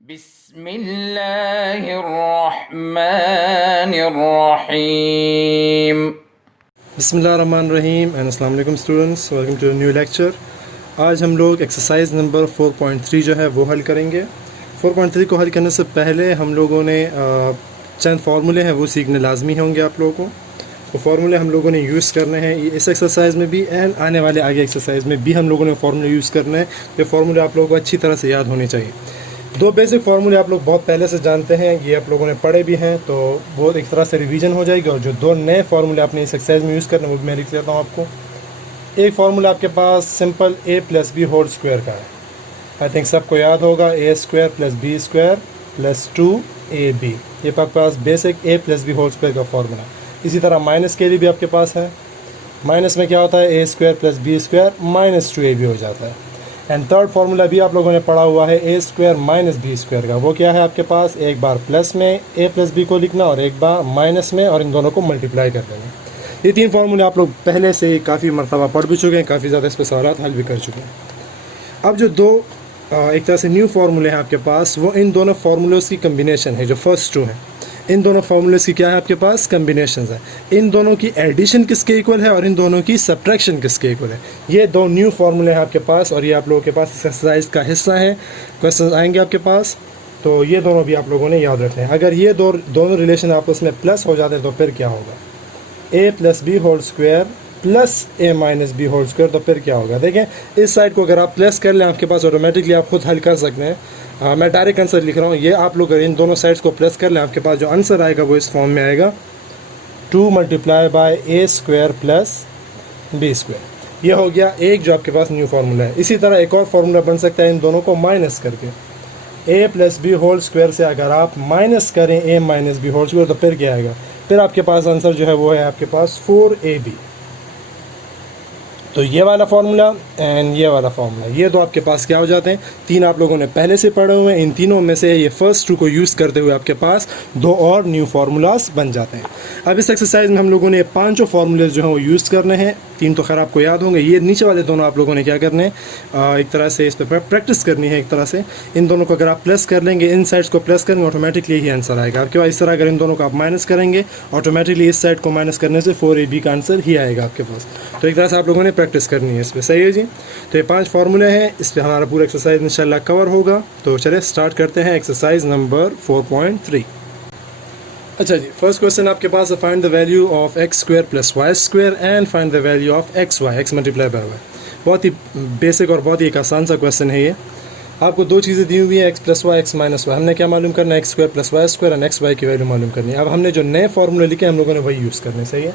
बिस्मिल्लाहिर्रहमानिर्रहीम। बिस्मिल्लाहिर्रहमानिर्रहीम एंड अस्सलाम वालेकुम students, welcome to new lecture. आज हम लोग एक्सरसाइज नंबर 4.3 जो है वो हल करेंगे। 4.3 को हल करने से पहले हम लोगों ने चंद फार्मूले हैं वो सीखने लाजमी होंगे आप लोगों को। तो फार्मूले हम लोगों ने यूज़ करने हैं इस एक्सरसाइज में भी एंड आने वाले आगे एक्सरसाइज में भी हम लोगों ने फार्मूले यूज़ करने हैं। ये फार्मूले आप लोगों को अच्छी तरह से याद होने चाहिए। दो बेसिक फार्मूले आप लोग बहुत पहले से जानते हैं, ये आप लोगों ने पढ़े भी हैं, तो बहुत एक तरह से रिवीजन हो जाएगी। और जो दो नए फार्मूले आपने इस एक्सरसाइज में यूज़ करने वो भी मैं लिख लेता हूँ आपको। एक फार्मूला आपके पास simple a + b whole square का है, आई थिंक सबको याद होगा, a² + b² + 2ab। ये आपके पास basic a + b whole square का फार्मूला। इसी तरह माइनस के लिए भी आपके पास है। माइनस में क्या होता है, a² + b² - 2ab हो जाता है। एंड थर्ड फार्मूला भी आप लोगों ने पढ़ा हुआ है, a² - b² का। वो क्या है आपके पास, एक बार प्लस में a + b को लिखना और एक बार माइनस में, और इन दोनों को मल्टीप्लाई कर देंगे। ये तीन फार्मूले आप लोग पहले से काफ़ी मरतबा पढ़ भी चुके हैं, काफ़ी ज़्यादा इस पर सवालात हल भी कर चुके हैं। अब जो दो एक तरह से न्यू फार्मूले हैं आपके पास, वो इन दोनों फार्मूलोज़ की कम्बिनेशन है। जो फर्स्ट टू हैं, इन दोनों फार्मूलेज़ की क्या है आपके पास, कम्बिनेशन है। इन दोनों की एडिशन किसके इक्वल है और इन दोनों की सब्ट्रैक्शन किसके इक्वल है। ये दो न्यू फार्मूले हैं आपके पास और ये आप लोगों के पास एक्सरसाइज का हिस्सा है। क्वेश्चन आएंगे आपके पास, तो ये दोनों भी आप लोगों ने याद रखने हैं। अगर ये दोनों रिलेशन आपस में प्लस हो जाते हैं तो फिर क्या होगा, a + b whole square plus a - b whole square, तो फिर क्या होगा। देखें इस साइड को अगर आप प्लस कर लें आपके पास ऑटोमेटिकली आप खुद हल कर सकते हैं। मैं डायरेक्ट आंसर लिख रहा हूँ, ये आप लोग इन दोनों साइड्स को प्लस कर लें आपके पास जो आंसर आएगा वो इस फॉर्म में आएगा, 2 × a² + b²। ये हो गया एक जो आपके पास न्यू फार्मूला है। इसी तरह एक और फार्मूला बन सकता है इन दोनों को माइनस करके। a + b होल स्क्वायर से अगर आप माइनस करें a - b होल स्क्वायर तो फिर क्या आएगा, फिर आपके पास आंसर जो है वो है आपके पास 4ab। तो ये वाला फार्मूला एंड ये वाला फार्मूला, ये दो आपके पास क्या हो जाते हैं, तीन आप लोगों ने पहले से पढ़े हुए हैं। इन तीनों में से ये फर्स्ट टू को यूज़ करते हुए आपके पास दो और न्यू फार्मूलाज बन जाते हैं। अब इस एक्सरसाइज में हम लोगों ने पांचों फार्मूलेज जो हैं वो यूज़ करने हैं। तीन तो खैर आपको याद होंगे, ये नीचे वाले दोनों आप लोगों ने क्या करने हैं, एक तरह से इस पर प्रैक्टिस करनी है। एक तरह से इन दोनों को अगर आप प्लस कर लेंगे, इन साइड्स को प्लस करेंगे, ऑटोमेटिकली यही आंसर आएगा आपके पास। इस तरह अगर इन दोनों को आप माइनस करेंगे, ऑटोमेटिकली इस साइड को माइनस करने से 4ab का आंसर ही आएगा आपके पास। तो एक तरह से आप लोगों ने प्रैक्टिस करनी है इस पर, सही है जी। तो ये 5 फार्मूले हैं, इस पर हमारा पूरा एक्सरसाइज इंशाल्लाह कवर होगा। तो चलिए स्टार्ट करते हैं एक्सरसाइज नंबर 4.3। अच्छा जी, फर्स्ट क्वेश्चन आपके पास है, find the value of x² + y² and find the value of xy, x multiply by y। बहुत ही बेसिक और बहुत ही एक आसान सा क्वेश्चन है ये। आपको दो चीज़ें दी हुई है, x + y, x - y। हमने क्या मालूम करना है, x² + y² और xy की वैल्यू मालूम करनी है। अब हमने जो नए फार्मूले लिखे हम लोगों ने वही यूज़ करने, सही है।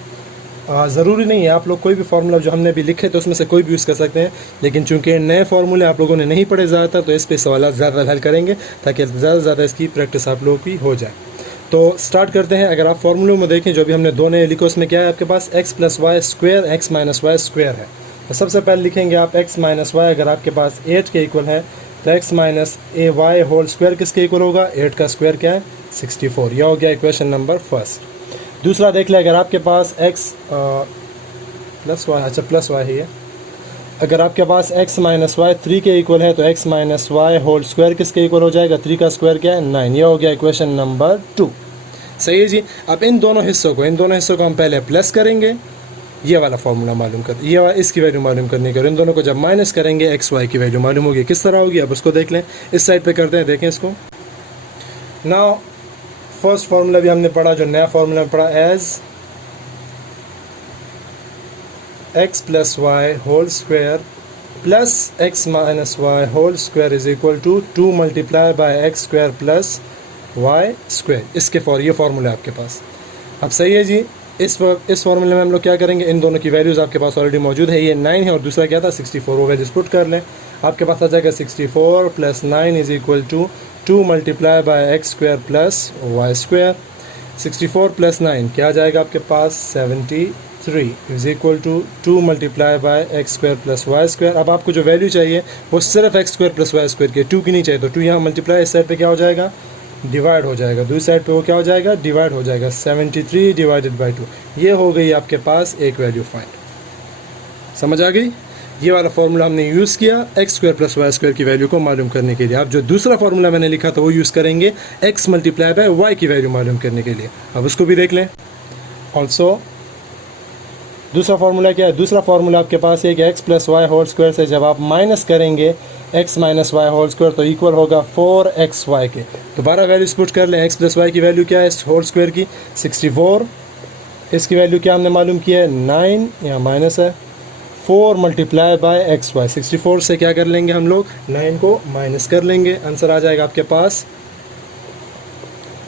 ज़रूरी नहीं है आप लोग कोई भी फार्मूला जो हमने भी लिखे तो उसमें से कोई भी यूज़ कर सकते हैं, लेकिन चूंकि नए फार्मूले आप लोगों ने नहीं पढ़े ज़्यादातर, तो इस पर सवाल ज़्यादा हल करेंगे ताकि ज़्यादा से ज़्यादा इसकी प्रैक्टिस आप लोगों की हो जाए। तो स्टार्ट करते हैं। अगर आप फार्मूले में देखें, जो भी हमने दो नए लिखे उसमें क्या है आपके पास, x + y² x - y² है। तो सबसे पहले लिखेंगे आप x - y, अगर आपके पास 8 के इक्वल है तो x - ay होल स्क्वायर किसके इक्वल होगा, 8 का स्क्वायर क्या है, 64। यह हो गया इक्वेशन नंबर फर्स्ट। दूसरा देख लें, अगर आपके पास x + y, अच्छा प्लस y ही है, अगर आपके पास x - y 3 के इक्वल है तो x - y होल स्क्वायर किसके इक्वल हो जाएगा, 3 का स्क्वायर क्या है, 9। यह हो गया इक्वेशन नंबर 2, सही है जी। अब इन दोनों हिस्सों को हम पहले प्लस करेंगे, ये वाला फार्मूला मालूम कर, ये इसकी वैल्यू मालूम करने के, और इन दोनों को जब माइनस करेंगे x y की वैल्यू मालूम होगी। किस तरह होगी अब उसको देख लें, इस साइड पे करते हैं, देखें इसको। नाउ फर्स्ट फार्मूला भी हमने पढ़ा, जो नया फार्मूला पढ़ा, as x + y whole square plus x - y whole square is equal to 2 × x² + y²। इसके ये फार्मूला है आपके पास। अब सही है जी, इस फार्मूले में हम लोग क्या करेंगे, इन दोनों की वैल्यूज़ आपके पास ऑलरेडी मौजूद है। ये 9 है और दूसरा क्या था, 64। वो वैल्यूज पुट कर लें, आपके पास आ जाएगा 64 + 9 is equal to 2 × x² + y²। 64 + 9 क्या आ जाएगा आपके पास, 73 is equal to 2 × x² + y²। अब आपको जो वैल्यू चाहिए वो सिर्फ x² + y² की, 2 की नहीं चाहिए, तो 2 यहाँ मल्टीप्लाई, इस साइड पे क्या हो जाएगा, डिवाइड हो जाएगा, दूसरी साइड पे वो क्या हो जाएगा, डिवाइड हो जाएगा। 73 / 2, ये हो गई आपके पास एक वैल्यू फाइंड। समझ आ गई। ये वाला फार्मूला हमने यूज़ किया x square plus y square की वैल्यू को मालूम करने के लिए। अब जो दूसरा फार्मूला मैंने लिखा था वो यूज़ करेंगे एक्स मल्टीप्लाई बाय वाई की वैल्यू मालूम करने के लिए। अब उसको भी देख लें। ऑल्सो दूसरा फार्मूला क्या है? दूसरा फार्मूला आपके पास है कि x plus y whole square से जब आप माइनस करेंगे x minus y whole square तो इक्वल होगा 4xy के। दोबारा वैल्यूज पुट कर लें। एक्स प्लस वाई की वैल्यू क्या है होल स्क्वायर की? 64। इसकी वैल्यू क्या हमने मालूम किया है? 9, यहाँ माइनस है। 4 मल्टीप्लाई बाय एक्स वाई। 64 से क्या कर लेंगे हम लोग? 9 को माइनस कर लेंगे। आंसर आ जाएगा आपके पास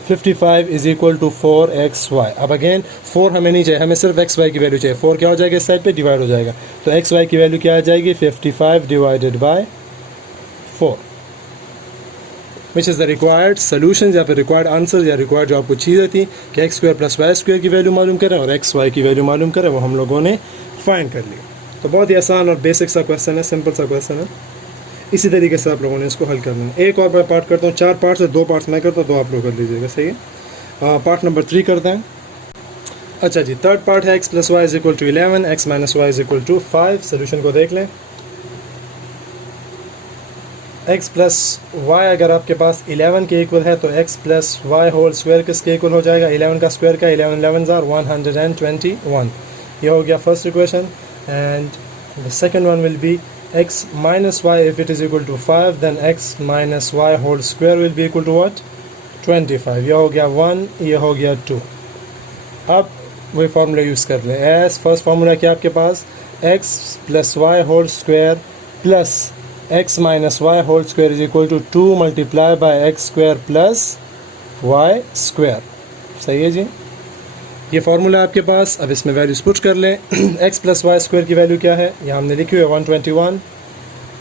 55 इज इक्वल टू 4xy। अब अगेन 4 हमें नहीं चाहिए, हमें सिर्फ xy की वैल्यू चाहिए। 4 क्या हो जाएगा? इस साइड पे डिवाइड हो जाएगा, तो xy की वैल्यू क्या आ जाएगी? 55 divided by 4, which is the required solution या फिर रिक्वायर्ड आंसर या रिक्वायर्ड जो आपको चीज़ें थी कि x square plus y square की वैल्यू मालूम करें और xy की वैल्यू मालूम करें, वो हम लोगों ने फाइंड कर ली। तो बहुत ही आसान और बेसिक सा क्वेश्चन है, सिंपल सा क्वेश्चन है। इसी तरीके से आप लोगों ने इसको हल करना है। एक और मैं पार्ट करता हूँ, 4 पार्ट्स है, 2 पार्ट्स मैं करता हूँ, 2 आप लोग कर लीजिएगा, सही है। पार्ट नंबर 3 करते हैं। अच्छा जी, थर्ड पार्ट है x plus y is equal to 11, x minus y is equal to 5। Solution को देख लें। एक्स प्लस वाई अगर आपके पास 11 के इक्वल है तो x plus y whole square किसके इक्वल हो जाएगा? 11 का स्क्वायर का 11 11 आर 121। ये हो गया first equation. And the second one will B x minus y, if it is equal to 5 then x minus y whole square will be equal to what? 25। ये हो गया 1, ये हो गया 2। अब वही फार्मूला यूज़ कर लें। एस फर्स्ट फार्मूला क्या आपके पास? x plus y whole square plus x minus y whole square is equal to 2 multiply by x square plus y square. सही है जी, ये फार्मूला आपके पास। अब इसमें वैल्यूज पुट कर लें। x प्लस वाई स्क्वायर की वैल्यू क्या है? यहाँ हमने लिखी हुई है 121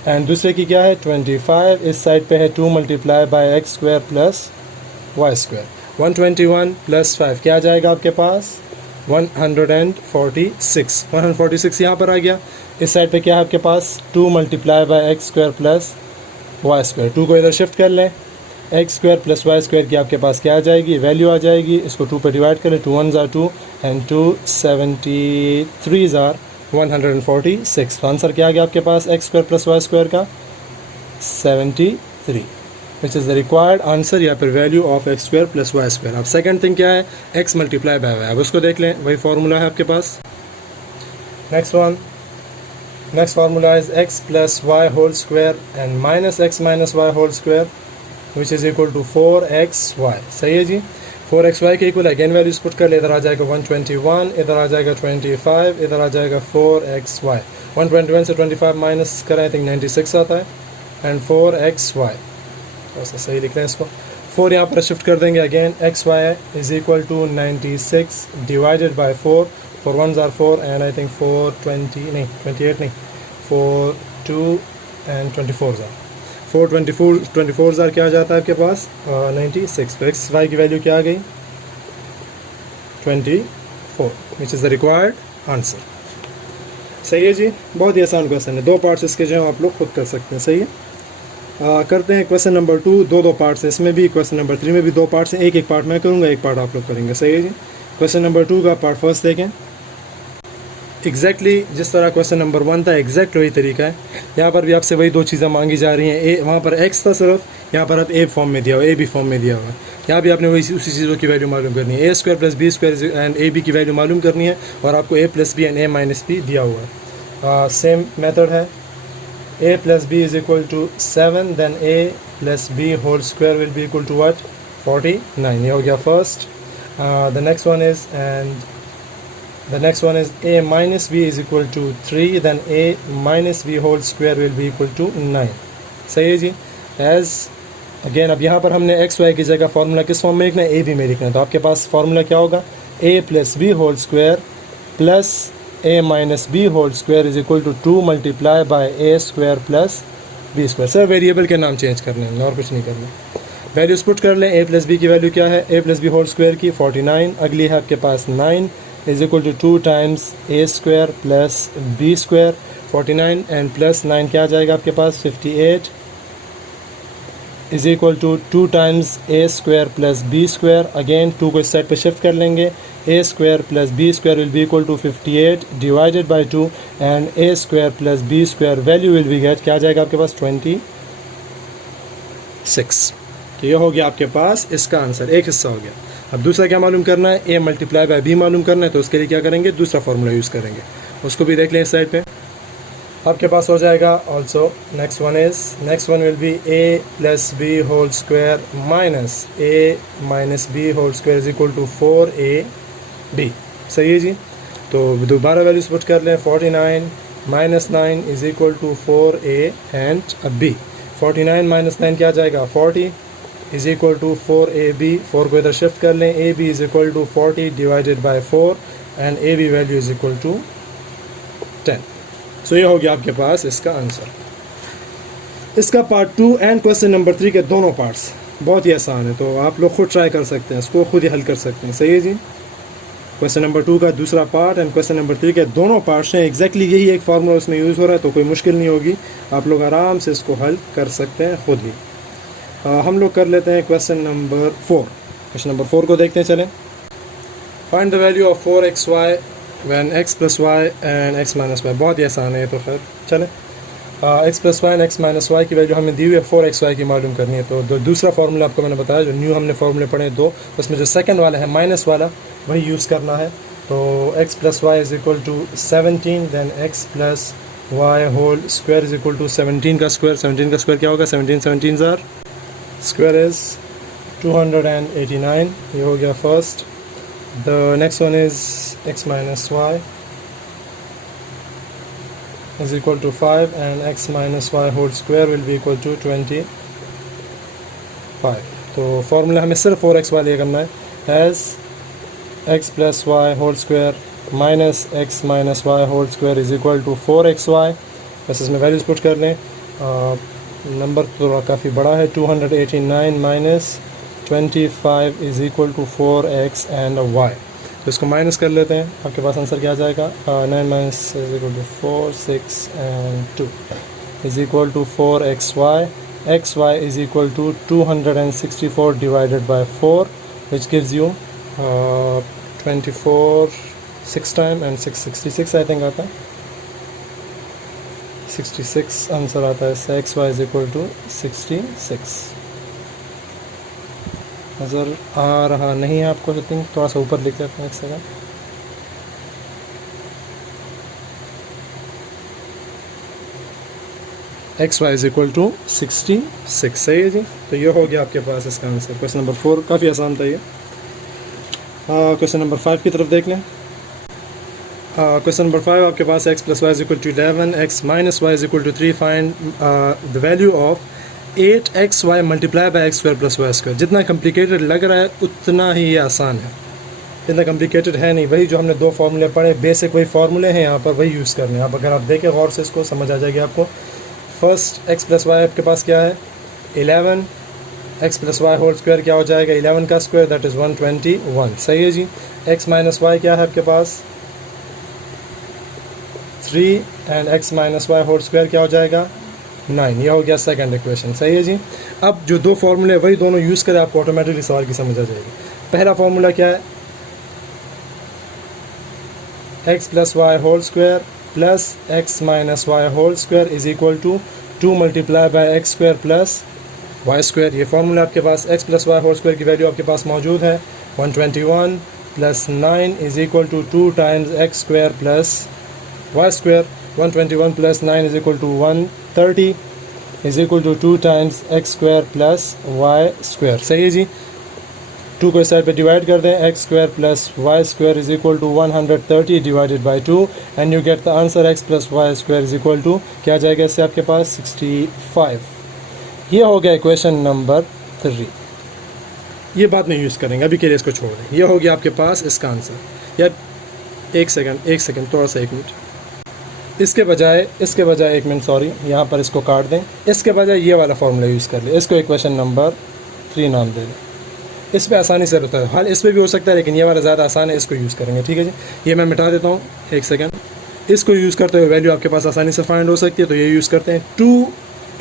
एंड दूसरे की क्या है? 25। इस साइड पे है 2 multiply by x square plus y square. 121 plus 5 क्या आ जाएगा आपके पास? 146। 146 यहाँ पर आ गया। इस साइड पे क्या है आपके पास? 2 multiply by x square plus y square. 2 को इधर शिफ्ट कर लें। X square plus y square की आपके पास क्या आ जाएगी? वैल्यू आ जाएगी। इसको 2 पर डिवाइड करें। 2 1s are 2 and 2 73s are 146। तो आंसर क्या आ गया आपके पास x square plus y square का? 73, which is the required answer या फिर value of x square plus y square. अब सेकंड थिंग क्या है? X multiply by y. अब उसको देख लें, वही फार्मूला है आपके पास। Next formula is x plus y whole square and minus x minus y whole square which is equal to 4xy। सही है जी, 4xy के इक्वल अगेन वैल्यूज पुट कर ले। इधर आ जाएगा 121, इधर आ जाएगा 25, इधर आ जाएगा 4xy। 121 से 25 माइनस करें, आई थिंक 96 आता है एंड 4xy। ऐसा सही लिख रहे हैं इसको। 4 यहाँ पर शिफ्ट कर देंगे। Again xy is equal to 96 divided by 4। 4 1s are 4 and I think 420 नहीं 28 नहीं 42 एंड 24 are 24 क्या आ जाता है आपके पास? 96। तो एक्स वाई की वैल्यू क्या आ गई? 24, विच इज़ द रिक्वायर्ड आंसर। सही है जी, बहुत ही आसान क्वेश्चन है। 2 पार्ट्स इसके जो आप लोग खुद कर सकते हैं। सही है। करते हैं क्वेश्चन नंबर 2। 2 पार्ट्स हैं इसमें भी। क्वेश्चन नंबर 3 में भी 2 पार्ट्स हैं। एक पार्ट मैं करूँगा, एक पार्ट आप लोग करेंगे। सही है जी। क्वेश्चन नंबर 2 का पार्ट फर्स्ट देखें। एग्जैक्टली जिस तरह क्वेश्चन नंबर 1 था, एग्जैक्ट वही तरीका है। यहाँ पर भी आपसे वही 2 चीज़ें मांगी जा रही हैं। ए वहाँ पर एक्स था सिर्फ, यहाँ पर आप ए फॉर्म में दिया हुआ, ए बी फॉर्म में दिया हुआ है। यहाँ भी आपने वही उसी चीज़ों की वैल्यू मालूम करनी है। A square plus b square and a b की वैल्यू मालूम करनी है और आपको a plus b and a minus b दिया हुआ है। सेम मेथड है। A plus b is equal to 7 then a plus b whole square will be equal to what? 49। ये हो गया first. The next one is the next one is a minus b is equal to 3 then a minus b whole square will be equal to 9। सही है जी। as again अब यहाँ पर हमने x y की जगह फार्मूला किस फॉर्म में लिखना है? a b में लिखना है। तो आपके पास फार्मूला क्या होगा? a plus b whole square plus a minus b whole square is equal to 2 multiply by a square plus b square. Sir variable के नाम चेंज करने हैं और कुछ नहीं करना। वैल्यूज पुट कर लें। a प्लस बी की वैल्यू क्या है? a plus b whole square की 49। अगली है आपके पास 9 is equal to 2 times a square plus b square। 49 and plus 9 क्या आ जाएगा आपके पास? 58 is equal to 2 times a square plus b square. Again 2 को इस साइड पे शिफ्ट कर लेंगे। A square plus b square will be equal to 58 divided by 2 and a square plus b square value will be get, क्या आ जाएगा आपके पास 26। तो ये हो गया आपके पास इसका आंसर, एक हिस्सा हो गया। अब दूसरा क्या मालूम करना है, ए मल्टीप्लाई बाय बी मालूम करना है, तो उसके लिए क्या करेंगे, दूसरा फार्मूला यूज़ करेंगे, उसको भी देख लें इस साइड पे। आपके पास हो जाएगा also next one will be a plus b whole square minus a minus b whole square is equal to 4ab। सही है जी। तो दोबारा वैल्यूज पुट कर लें। 49 minus 9 is equal to 4a and b। 49 minus 9 क्या जाएगा, 40 इज इक्वल टू 4ab। 4 को इधर शिफ्ट कर लें। ab is equal to 40 divided by 4 and ab value is equal to 10। So ये हो गया आपके पास इसका आंसर। इसका पार्ट 2 एंड क्वेश्चन नंबर 3 के दोनों पार्ट्स बहुत ही आसान है, तो आप लोग खुद ट्राई कर सकते हैं, इसको खुद ही हल कर सकते हैं। सही है जी। क्वेश्चन नंबर 2 का दूसरा पार्ट एंड क्वेश्चन नंबर 3 के दोनों पार्ट्स हैं, एग्जैक्टली यही एक फार्मूला उसमें यूज़ हो रहा है, तो कोई मुश्किल नहीं होगी, आप लोग आराम से इसको हल कर सकते हैं खुद ही। हम लोग कर लेते हैं क्वेश्चन नंबर 4। क्वेश्चन नंबर 4 को देखते हैं, चलें। Find the value of 4xy when x plus y and x minus y। बहुत ही आसान है ये तो, खैर चलें। x plus y and x minus y की वैल्यू हमें दी हुई है 4xy की मालूम करनी है, तो दूसरा फार्मूला आपको मैंने बताया, जो न्यू हमने फार्मूले पढ़े दो, उसमें जो सेकंड वाला है माइनस वाला, वही यूज़ करना है। तो x plus y is equal to 17, then x plus y whole square is equal to 17 का स्क्वायर। 17 का स्क्वायर क्या होगा, 17 17 ज़ार, स्क्वायर इज़ 289। ये हो गया first. The next one is x minus y is equal to 5 and x minus y whole square will be equal to 25। तो formula हमें सिर्फ 4xy ले करना है, as x plus y whole square minus x minus y whole square is equal to 4xy। बस इसमें values put कर लें। नंबर तो काफ़ी बड़ा है, 289 minus 25 is equal to 4x and y। तो इसको माइनस कर लेते हैं, आपके पास आंसर क्या आ जाएगा, 9 minus is equal to 4, 6 and 2 is equal to 4xy। xy is equal to 264 divided by 4 which gives you 24 6 time and 666 I think आता है, 66 आंसर आता है इससे। xy इज़ इक्वल टू 66 नज़र आ रहा नहीं है आपको, आई थिंक थोड़ा सा ऊपर लिख लेते हैं, एक second. xy is equal to 66। सही है जी। तो ये हो गया आपके पास इसका आंसर। क्वेश्चन नंबर 4 काफ़ी आसान था ये। क्वेश्चन नंबर 5 की तरफ देख लें। क्वेश्चन नंबर 5 आपके पास x plus y is equal to 11, x minus y is equal to 3, find the value of 8xy multiply by x square plus y square. जितना कम्प्लिकेटेड लग रहा है उतना ही ये आसान है, इतना कम्प्लिकेटेड है नहीं। वही जो हमने दो फार्मूले पढ़े, बेसिक वही फार्मूले हैं यहाँ पर, वही यूज़ करने हैं। अब अगर आप देखें गौर से इसको समझ आ जाएगी आपको। फर्स्ट x प्लस वाई आपके पास क्या है, 11, x plus y whole square क्या हो जाएगा, 11 का स्क्वायर, दैट इज़ 121। सही है जी। x माइनस वाई क्या है आपके पास, 3 and x minus y whole square क्या हो जाएगा, 9। यह हो गया सेकंड इक्वेशन। सही है जी। अब जो दो फार्मूले वही दोनों यूज़ करें, आपको ऑटोमेटिकली सवाल की समझ आ जाएगी। पहला फार्मूला क्या है, x plus y whole square plus x minus y whole square is equal to 2 multiply by x square plus y square. ये फार्मूला आपके पास x plus y whole square की वैल्यू आपके पास मौजूद है, 121 plus 9 is equal to 2 times x square plus y square. 121 plus 9 is equal to 130 is equal to 2 times x square plus y square. सही है जी। 2 को इस साइड पे डिवाइड कर दें, x square plus y square is equal to 130 divided by 2 and you get the answer x plus y square is equal to क्या आ जाएगा इससे आपके पास 65। ये हो गया इक्वेशन नंबर 3। ये बात नहीं यूज़ करेंगे, अभी के लिए इसको छोड़ दें। ये हो गया आपके पास इसका आंसर। यार एक सेकंड थोड़ा सा, 1 मिनट। इसके बजाय 1 मिनट, सॉरी, यहाँ पर इसको काट दें। इसके बजाय ये वाला फार्मूला यूज़ कर लें, इसको इक्वेशन नंबर 3 नाम दे दें। इस पर आसानी से होता है हल, इस पर भी हो सकता है, लेकिन ये वाला ज़्यादा आसान है, इसको यूज़ करेंगे। ठीक है जी। ये मैं मिटा देता हूँ, 1 सेकंड। इसको यूज़ करते हुए वैल्यू आपके पास आसानी से फाइंड हो सकती है, तो ये यूज़ करते हैं। 2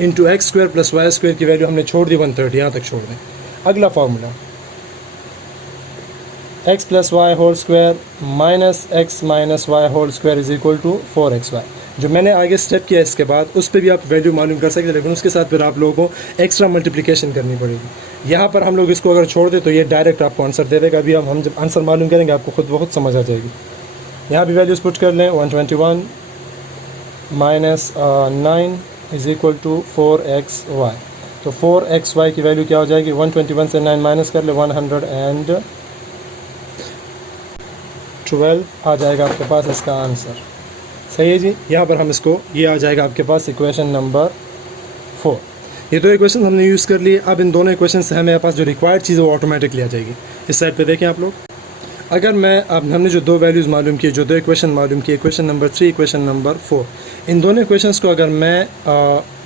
into x square plus y square की वैल्यू हमने छोड़ दी 130, यहाँ तक छोड़ दें। अगला formula x plus y whole square minus x minus y whole square is equal to 4xy। जो मैंने आगे स्टेप किया इसके बाद उस पर भी आप वैल्यू मालूम कर सकते हैं, लेकिन उसके साथ फिर आप लोगों को एक्स्ट्रा मल्टीप्लिकेशन करनी पड़ेगी। यहाँ पर हम लोग इसको अगर छोड़ दें तो ये डायरेक्ट आपको आंसर दे देगा। अभी हम जब आंसर मालूम करेंगे आपको खुद बहुत समझ आ जाएगी। यहाँ भी वैल्यूज़ पुट कर लें, 121 minus 9 is equal to 4xy। तो 4xy की वैल्यू क्या हो जाएगी, 121 से 9 माइनस कर ले 112 आ जाएगा आपके पास इसका आंसर। सही है जी। यहाँ पर हम इसको, ये आ जाएगा आपके पास इक्वेशन नंबर 4। ये दो इक्वेशन हमने यूज़ कर लिए। अब इन दोनों इक्वेशन से हमें पास जो रिक्वायर्ड चीज़ है वो ऑटोमेटिकली आ जाएगी। इस साइड पे देखें आप लोग, अगर मैं अब हमने जो दो वैल्यूज़ मालूम किए, जो दो इक्वेशन मालूम किए, इक्वेशन नंबर 3, इक्वेशन नंबर 4, इन दोनों इक्वेशंस को अगर मैं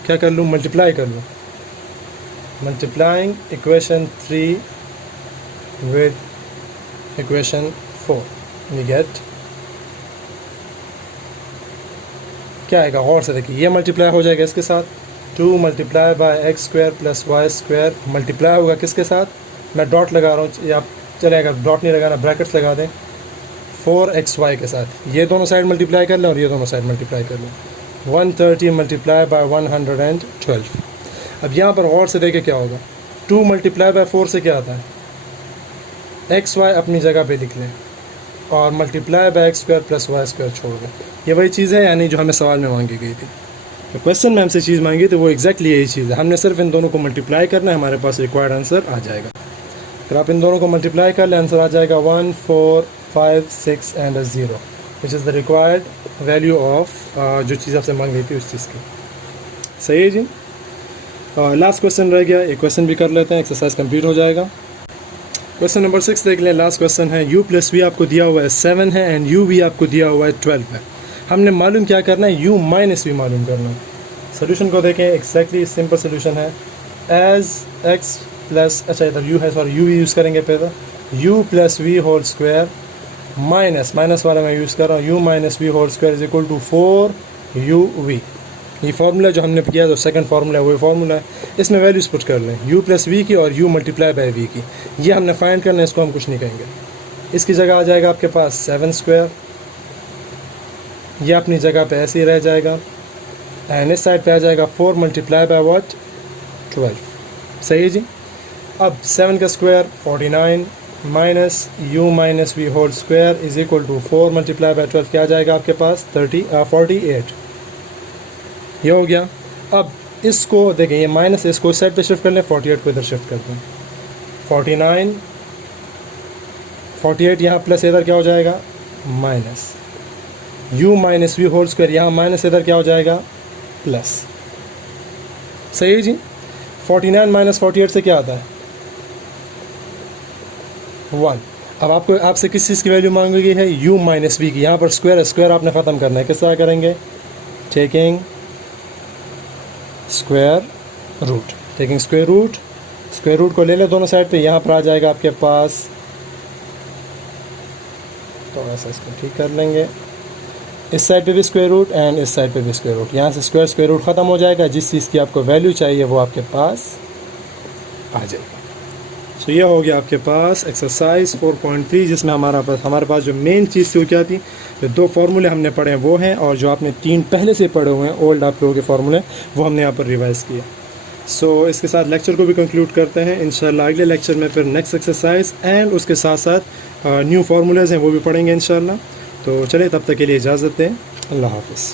क्या कर लूँ, मल्टीप्लाई कर लूँ, multiplying equation 3 with equation 4 we get, क्या आएगा, गौर से देखिए। ये मल्टीप्लाई हो जाएगा इसके साथ, 2 multiply by x square plus y square multiply होगा किसके साथ, मैं डॉट लगा रहा हूँ, या चलेगा डॉट नहीं लगाना, ब्रैकेट्स लगा दें, 4xy के साथ। ये दोनों साइड मल्टीप्लाई कर लें और ये दोनों साइड मल्टीप्लाई कर लें, 130 मल्टीप्लाई बाय 112। अब यहाँ पर गौर से देखें क्या होगा, 2 मल्टीप्लाई बाय 4 से क्या आता है, xy अपनी जगह पे लिख लें और multiply by x square plus y square छोड़ दें। ये वही चीज़ है यानी जो हमें सवाल में मांगी गई थी। तो क्वेश्चन में हमसे चीज़ मांगी थी वो एग्जैक्टली यही चीज़ है। हमने सिर्फ इन दोनों को मल्टीप्लाई करना है, हमारे पास रिक्वायर्ड आंसर आ जाएगा। फिर आप इन दोनों को मल्टीप्लाई कर लें, आंसर आ जाएगा 1 4 5 6 and 0, which is the required value of जो चीज़ आपसे मांग गई थी उस चीज़ की। सही है जी। लास्ट क्वेश्चन रह गया, एक क्वेश्चन भी कर लेते हैं, एक्सरसाइज कंप्लीट हो जाएगा। क्वेश्चन नंबर 6 देख लें। लास्ट क्वेश्चन है, u प्लस वी आपको दिया हुआ है 7 है एंड u भी आपको दिया हुआ है 12 है। हमने मालूम क्या करना है, u माइनस वी मालूम करना है। सोल्यूशन को देखें, एक्जैक्टली सिंपल सोल्यूशन है, एज x प्लस, अच्छा इधर u है, सॉरी u यूज़ करेंगे पहले, u plus v whole square minus, minus वाला मैं यूज़ कर रहा हूँ, u minus v whole square is equal to 4uv। ये फार्मूला जो हमने किया, जो सेकंड फार्मूला है वही फार्मूला है। इसमें वैल्यूज पुट कर लें, u प्लस वी की और u मल्टीप्लाई बाय v की। ये हमने फाइंड करना है, इसको हम कुछ नहीं कहेंगे। इसकी जगह आ जाएगा आपके पास 7 स्क्वायर, ये अपनी जगह पे ऐसे ही रह जाएगा, एंड इस साइड पे आ जाएगा 4 मल्टीप्लाई बाय व्हाट, 12। सही है जी। अब 7 का square 49 minus u minus v whole square is equal to 4 multiply by 12, क्या आ जाएगा आपके पास 48। ये हो गया। अब इसको देखें, ये माइनस, इसको इस साइड पे शिफ्ट कर लें, 48 को इधर शिफ्ट कर दें, 49 48 यहाँ प्लस, इधर क्या हो जाएगा minus, u minus v whole square यहाँ माइनस, इधर क्या हो जाएगा प्लस। सही है जी। 49 माइनस 48 से क्या आता है 1। अब आपको, आपसे किस चीज़ की वैल्यू मांगी गई है, u माइनस वी की। यहाँ पर स्क्वायर है, स्क्वायर आपने ख़त्म करना है, किस तरह करेंगे, taking square root, taking square root को ले ले दोनों साइड पे, यहाँ पर आ जाएगा आपके पास, थोड़ा सा इसको ठीक कर लेंगे, इस साइड पे भी स्क्वायर रूट एंड इस साइड पे भी स्क्वायर रूट, यहाँ से स्क्वायर रूट ख़त्म हो जाएगा, जिस चीज़ की आपको वैल्यू चाहिए वो आपके पास आ जाएगा। सो ये हो गया आपके पास एक्सरसाइज 4.3, जिसमें हमारे पास जो मेन चीज़ थी वो क्या थी, जो दो फार्मूले हमने पढ़े हैं वो हैं, और जो आपने 3 पहले से पढ़े हुए हैं ओल्ड आप लोगों के फार्मूले, वो हमने यहाँ पर रिवाइज़ किए। सो इसके साथ लेक्चर को भी कंक्लूड करते हैं। इंशाल्लाह अगले लेक्चर में फिर नेक्स्ट एक्सरसाइज एंड उसके साथ साथ न्यू फार्मूलेज़ हैं वो भी पढ़ेंगे इंशाल्लाह। तो चलिए तब तक के लिए इजाज़त दें, अल्लाह हाफ़िज़।